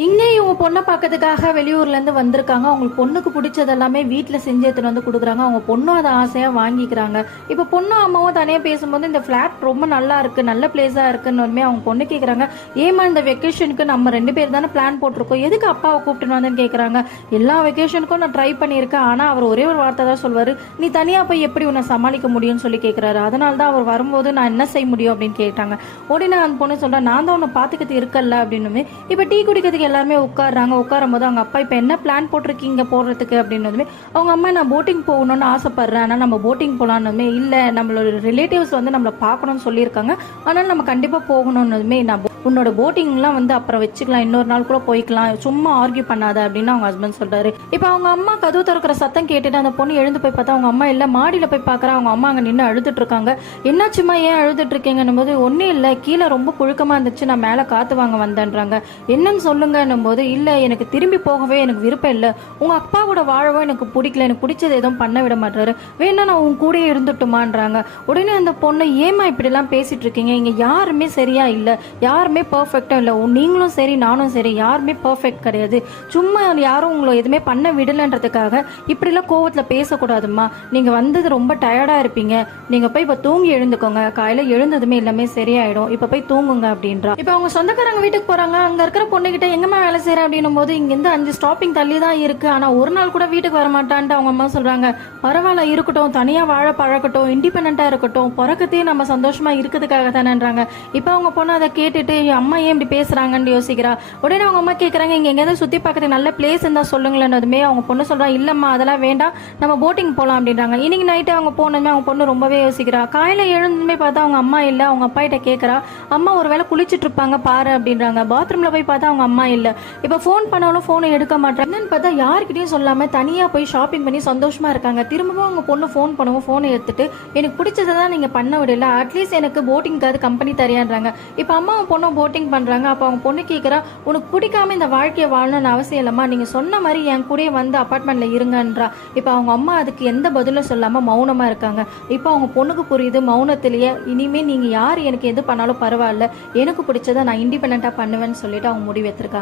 இங்கே இவங்க பொண்ணை பார்க்கறதுக்காக வெளியூர்லேருந்து வந்திருக்காங்க. அவங்களுக்கு பொண்ணுக்கு பிடிச்சது எல்லாமே வீட்டில் செஞ்சு எடுத்துட்டு வந்து கொடுக்குறாங்க. அவங்க பொண்ணும் அதை ஆசையாக வாங்கிக்கிறாங்க. இப்போ பொண்ணும் அம்மாவும் தனியாக பேசும்போது இந்த ஃப்ளாட் ரொம்ப நல்லா இருக்குது, நல்ல பிளேஸாக இருக்குன்னு அவங்க பொண்ணு கேட்குறாங்க. ஏமா இந்த வெக்கேஷனுக்கு நம்ம 2 பேர் தானே பிளான் போட்டிருக்கோம், எதுக்கு அப்பாவை கூப்பிட்டுன்னு வந்தேன்னு கேட்குறாங்க. எல்லா வெக்கேஷனுக்கும் நான் ட்ரை பண்ணியிருக்கேன், ஆனால் அவர் ஒரே ஒரு வார்த்தை தான் சொல்வார், நீ தனியாக போய் எப்படி உன்னை சமாளிக்க முடியும்னு சொல்லி கேட்குறாரு. அதனால தான் அவர் வரும்போது நான் என்ன செய்ய முடியும் அப்படின்னு கேட்டாங்க. உடனே அந்த பொண்ணு சொல்கிறேன், நான் தான் உன்னை பார்த்துக்கிட்டு இருக்கல அப்படின்னு. இப்போ டீ குடிக்கிறதுக்கு எல்லாருமே உட்காடுறாங்க. உட்காரும் போது அவங்க அப்பா இப்போ என்ன பிளான் போட்டிருக்கீங்க போடுறதுக்கு அப்படின்னதுமே அவங்க அம்மா நான் போட்டிங் போகணும்னு ஆசைப்படுறேன், ஆனால் நம்ம போட்டிங் போகலான்னு இல்லை, நம்மளோட ரிலேட்டிவ்ஸ் வந்து நம்மளை பார்க்கணும்னு சொல்லியிருக்காங்க, ஆனால் நம்ம கண்டிப்பாக போகணுன்னதுமே நான் உன்னோட போட்டிங்லாம் வந்து அப்புறம் வச்சுக்கலாம், இன்னொரு நாள் கூட போய்க்கலாம், சும்மா ஆர்கியூ பண்ணாத அப்படின்னு அவங்க ஹஸ்பண்ட் சொல்றாரு. இப்போ அவங்க அம்மா கதவு திறக்கிற சத்தம் கேட்டுட்டு அந்த பொண்ணு எழுந்து போய் பார்த்தா அவங்க அம்மா இல்லை, மாடியில் போய் பார்க்குறா. அவங்க அம்மா அங்கே நின்று அழுதுட்டு இருக்காங்க. என்னாச்சுமா, ஏன் அழுதுட்டு இருக்கீங்கன்னும் போது ஒன்றும் இல்லை, கீழே ரொம்ப புழுக்கமாக இருந்துச்சு, நான் மேலே காற்று வாங்க வந்தேன்றாங்க. என்னன்னு சொல்லுங்கன்னும் போது இல்லை, எனக்கு திரும்பி போகவே எனக்கு விருப்பம் இல்லை, உங்கள் அப்பா கூட வாழவோ எனக்கு பிடிக்கல, எனக்கு பிடிச்சது எதுவும் பண்ண விட மாட்டாரு, வேணா நான் உன் கூடயே இருந்துட்டுமான்றாங்க. உடனே அந்த பொண்ணு ஏமா இப்படிலாம் பேசிட்டு இருக்கீங்க, இங்கே யாருமே சரியா இல்லை, யாருமே பர்ஃபெக்டா இல்லை, நீங்களும் சரி நானும் சரி யாருமே பர்ஃபெக்ட் கிடையாது, சும்மா யாரும் உங்களை எதுவுமே பண்ண விடலன்றதுக்காக இப்படிலாம் கோவத்தில் பேசக்கூடாதுமா, நீங்கள் வந்தது ரொம்ப டயர்டாக இருப்பீங்க, நீங்கள் போய் இப்போ தூங்கி எழுந்துக்கோங்க, காலையில் எழுந்ததுமே எல்லாமே சரியாயிடும், இப்போ போய் தூங்குங்க அப்படின்றா. இப்போ அவங்க சொந்தக்காரங்க வீட்டுக்கு போகிறாங்க. அங்கே இருக்கிற பொண்ணுகிட்ட எங்கம்மா வேலை செய்கிறேன் அப்படின்னும் போது இங்கேருந்து 5 ஸ்டாப்பிங் தள்ளி தான் இருக்குது, ஆனால் ஒரு நாள் கூட வீட்டுக்கு வர மாட்டான்ட்டு அவங்க அம்மா சொல்கிறாங்க. பரவாயில்ல இருக்கட்டும், தனியாக வாழ பழக்கட்டும், இண்டிபெண்ட்டாக இருக்கட்டும், பிறக்கத்தையே நம்ம சந்தோஷமாக இருக்கிறதுக்காக தானேன்றாங்க. இப்போ அவங்க பொண்ணு அதை கேட்டுட்டு அம்மா ஏன் இப்படி பேசுறாங்கன்னு யோசிக்கிறா. உடனே அவங்க அம்மா கேட்குறாங்க, இங்கே எங்கேயாவது சுற்றி பார்க்கறதுக்கு நல்ல பிளேஸ் இருந்தால் சொல்லுங்களேன்னதுமே அவங்க பொண்ணு சொல்கிறா, இல்லைம்மா அதெல்லாம் வேண்டாம், நம்ம போட்டிங் போகலாம் அப்படின்றாங்க. இன்னைக்கு நைட்டு அவங்க போனதுமே அவங்க பொண்ணு ரொம்பவே யோசிக்கிறா. காலையில் எழுந்துமே பார்த்தா அவங்க அம்மா இல்லை. அவங்க அப்பா கிட்ட கேட்குறா, அம்மா ஒரு வேளை குளிச்சுட்டு இருப்பாங்க பாரு அப்படின்றாங்க. பாத்ரூமில் போய் பார்த்தா அவங்க அம்மா இல்லை. இப்போ ஃபோன் பண்ணாலும் ஃபோனை எடுக்க மாட்டாங்கன்னு பார்த்தா யார்கிட்டையும் சொல்லாமல் தனியாக போய் ஷாப்பிங் பண்ணி சந்தோஷமாக இருக்காங்க. திரும்பவும் அவங்க பொண்ணு ஃபோன் பண்ணுவோம், ஃபோனை எடுத்துட்டு எனக்கு பிடிச்சதை தான் நீங்கள் பண்ண விடல, அட்லீஸ்ட் எனக்கு போட்டிங்காவது கம்பெனி தரையான்றாங்க. இப்போ அம்மாவும் பொண்ணும் போட்டிங் பண்ணுறாங்க. அப்போ அவங்க பொண்ணு கேட்குறா, உனக்கு பிடிக்காம இந்த வாழ்க்கையை வாழணும்னு அவசியம் இல்லைம்மா, நீங்கள் சொன்ன மாதிரி என் கூடயே வந்து அப்பார்ட்மெண்ட்டில் இருங்கன்றா. இப்போ அவங்க அம்மா அதுக்கு எந்த பதிலும் சொல்லாமல் மௌனமாக இருக்காங்க. இப்போ அவங்க பொண்ணுக்கு புரியுது, மௌனத்திலேயே இனிமேல் நீங்கள் யார் எனக்கு எது பண்ணாலும் பரவாயில்ல, எனக்கு பிடிச்சதை நான் இண்டிபெண்ட்டாக பண்ணுவேன்னு சொல்லிட்டு அவங்க முடிவு எடுத்திருக்காங்க.